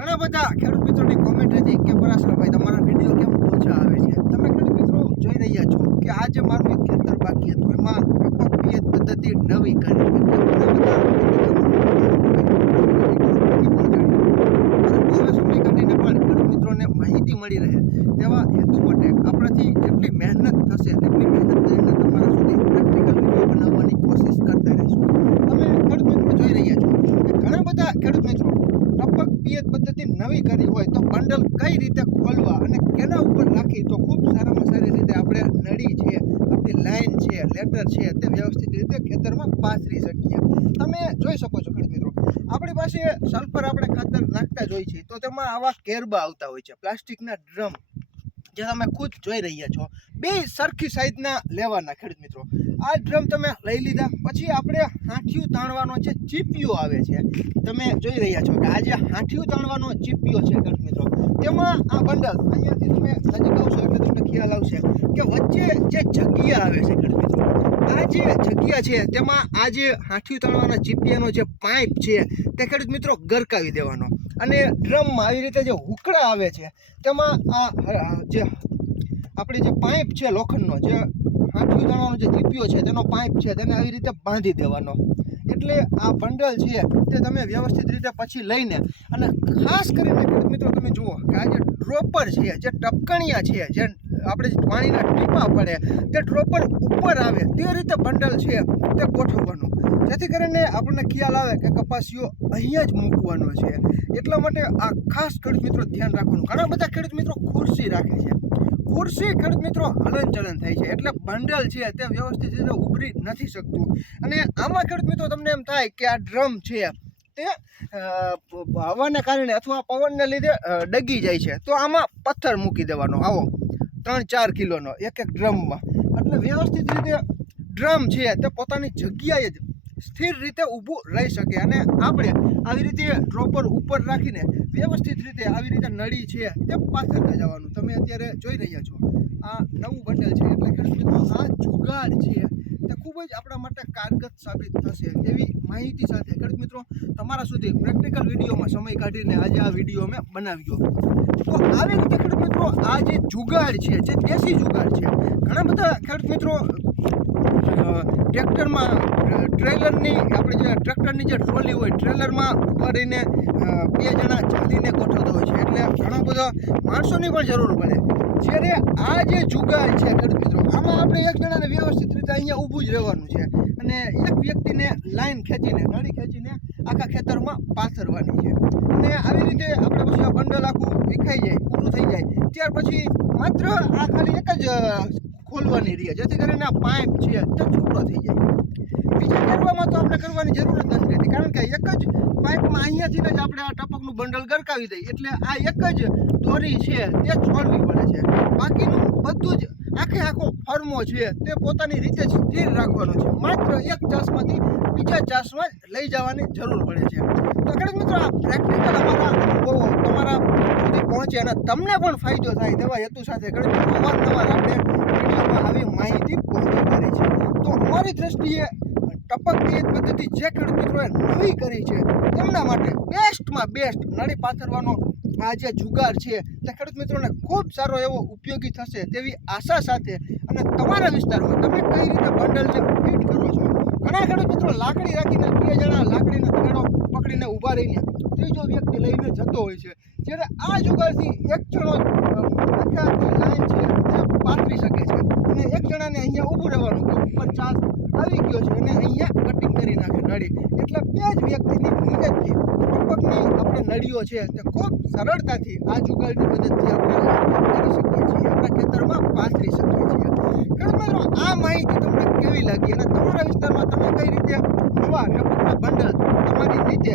ઘણા બધા ખેડૂત મિત્રોની કોમેન્ટ હતી કે પરાશરભાઈ તમારા વિડીયો કેમ ઓછા આવે છે. તમે ખેડૂત મિત્રો જોઈ રહ્યા છો કે આજે મારું એક ખેતર બાકી હતું, એમાં ટપક પિયત પદ્ધતિ નવી કરી એટલે ઘણા બધા હવે સમય કાઢીને પણ ખેડૂત મિત્રોને માહિતી મળી રહે તેવા હેતુ માટે આપણાથી જેટલી મહેનત થશે તેટલી મહેનત કરીને તમારા સુધી પ્રેક્ટિકલ વિડીયો બનાવવાની કોશિશ કરતા રહીશું. તમે ખેડૂત મિત્રો જોઈ રહ્યા છો કે ઘણા બધા ખેડૂત મિત્રો ટપક પિયત પદ્ધતિ નવી કરી હોય તો બંડલ કઈ રીતે ખોલવા અને કેના ઉપર રાખી તો ખૂબ સારામાં સારી રીતે આપણે નળી છે, આપણી લાઈન છે, લેટર છે તે વ્યવસ્થિત રીતે ખેતરમાં પાથરી શકીએ. તમે જોઈ શકો છો ખેડૂત મિત્રો, આપણી પાસે સલ્ફર આપણે ખાતર નાખતા જ હોય છે તો તેમાં આવા કેરબા આવતા હોય છે, પ્લાસ્ટિકના ડ્રમ જે તમે ખુદ જોઈ રહ્યા છો. બે સરખી સાઈઝના લેવાના ખેડૂત મિત્રો. આ ડ્રમ તમે લઈ લીધા પછી આપણે હાંઠિયું તાણવાનો જે ચીપિયો આવે છે, તમે જોઈ રહ્યા છો કે આ જે હાંઠિયું તાણવાનો ચીપિયો છે ખેડૂત મિત્રો, તેમાં આ બંડલ અહીંયાથી તમે નજીક આવશો એટલે તમને ખ્યાલ આવશે કે વચ્ચે જે જગ્યા આવે છે ખેડૂત મિત્રો, આ જે જગ્યા છે તેમાં આ જે હાંઠિયું તાણવાના ચીપિયાનો જે પાઇપ છે તે ખેડૂત મિત્રો ગરકાવી દેવાનો અને ડ્રમમાં આવી રીતે જે હુકડા આવે છે તેમાં આ જે આપણી જે પાઇપ છે લોખંડનો, જે હાંઠિયું તાણવાનો જે ચીપિયો છે તેનો પાઇપ છે તેને આવી રીતે બાંધી દેવાનો. એટલે આ બંડલ છે તે તમે વ્યવસ્થિત રીતે પછી લઈને અને ખાસ કરીને ખેડૂત મિત્રો તમે જુઓ કે આ જે ડ્રોપર છે, જે ટપકણિયા છે, જે આપણે પાણીના ટીપા પડે તે ડ્રોપર ઉપર આવે તે રીતે બંડલ છે તે ગોઠવવાનું, જેથી કરીને આપણને ખ્યાલ આવે કે કપાસિયો અહીંયા જ મૂકવાનો છે. એટલા માટે આ ખાસ ખેડૂત મિત્રો ધ્યાન રાખવાનું. ઘણા બધા ખેડૂત મિત્રો ખુરશી રાખે છે, ખુરશી ખેડૂત મિત્રો હલનચલન થાય છે એટલે બંડલ છે તે વ્યવસ્થિત રીતે ઉભરી નથી શકતું. અને આમાં ખેડૂત મિત્રો તમને એમ થાય કે આ ડ્રમ છે તે હવાને કારણે અથવા પવનને લીધે ડગી જાય છે તો આમાં પથ્થર મૂકી દેવાનો, આવો 3-4 કિલોનો એક ડ્રમમાં, એટલે વ્યવસ્થિત રીતે ડ્રમ છે તે પોતાની જગ્યાએ જ સ્થિર રીતે ઊભું રહી શકે. અને આપણે આવી રીતે ડ્રોપર ઉપર રાખીને વ્યવસ્થિત રીતે આવી રીતે નળી છે તે પાથરતા જવાનું. તમે અત્યારે જોઈ રહ્યા છો આ નવું બંડલ છે એટલે ખેડૂત મિત્રો આ જુગાડ છે તે ખૂબ જ આપણા માટે કારગત સાબિત થશે તેવી માહિતી સાથે ખેડૂત મિત્રો તમારા સુધી પ્રેક્ટિકલ વિડીયોમાં સમય કાઢીને આજે આ વિડીયો મેં બનાવ્યો. તો આવી રીતે ખેડૂત મિત્રો આ જે જુગાડ છે, જે દેશી જુગાડ છે, ઘણા બધા ખેડૂત મિત્રો ટ્રેક્ટરમાં ટ્રેલરની આપણે જે ટ્રેક્ટરની જે ટ્રોલી હોય ટ્રેલરમાં ઉભા રહીને 2 જણા ચાલીને ગોઠવતા હોય છે એટલે ઘણા બધા માણસોની પણ જરૂર પડે. જ્યારે આ જે જુગાડ છે ખેડૂત મિત્રો, આમાં આપણે એક જણાને વ્યવસ્થિત રીતે અહીંયા ઊભું જ રહેવાનું છે અને એક વ્યક્તિને લાઈન ખેંચીને નળી ખેંચીને આખા ખેતરમાં પાથરવાની છે. અને આવી રીતે આપણે પછી આ બંડલ આખું વિખાઈ જાય, પૂરું થઈ જાય ત્યાર પછી માત્ર આ ખાલી એક જ ખોલવાની રહે, જેથી કરીને આ પાઇપ છે તે છૂટો થઈ જાય. બીજા કરવામાં તો આપણે કરવાની જરૂર જ નથી રહેતી, કારણ કે એક જ પાઇપમાં અહીંયાથી જ આપણે આ ટપકનું બંડલ ગરકાવી દઈએ એટલે આ એક જ દોરી છે તે છોડવી પડે છે. બાકીનું બધું જ આખો ફર્મો છે તે પોતાની રીતે જ સ્થિર રાખવાનો છે, માત્ર એક ચાસમાંથી બીજા ચાસમાં જ લઈ જવાની જરૂર પડે છે. તો ખેડૂત મિત્રો આ પ્રેક્ટિકલ અમારા અનુભવો તમારા સુધી પહોંચે અને તમને પણ ફાયદો થાય તેવા હેતુ સાથે ખેડૂત મિત્રો અવારનવાર આપણે વિડીયોમાં આવી માહિતી પહોંચાડી રહી છે. તો અમારી દ્રષ્ટિએ ટપક પિયત પદ્ધતિ જે ખેડૂત મિત્રોએ નવી કરી છે તેમના માટે બેસ્ટમાં બેસ્ટ નળી પાથરવાનો આ જે જુગાડ છે તે ખેડૂત મિત્રોને ખૂબ સારો એવો ઉપયોગી થશે તેવી આશા સાથે. અને તમારા વિસ્તારમાં તમે કઈ રીતે બંડલ જે ફિટ કરો છો, ઘણા ખેડૂત મિત્રો લાકડી રાખીને 2 જણા લાકડીનો થેડો પકડીને ઊભા રહીને ત્રીજો વ્યક્તિ લઈને જતો હોય છે, જ્યારે આ જુગાડથી એક જણો આખી લાઈન છે તે પાથરી શકે છે અને એક જણાને અહીંયા ઊભું રહેવાનું કે ઉપર ચાસ આવી ગયો છે અને અહીંયા કટિંગ કરી નાખે નળી, એટલે 2 જ વ્યક્તિની મદદથી ટપકની આપણે નળીઓ છે તે ખૂબ સરળતાથી આ જુગાડની મદદથી આપણે કરી શકીએ છીએ, આપણા ખેતરમાં પાથરી શકીએ છીએ. ખેડૂત મિત્રો આ માહિતી તમને કેવી લાગી અને તમારા વિસ્તારમાં તમે કઈ રીતે નવા ટપકના બંડલ તમારી રીતે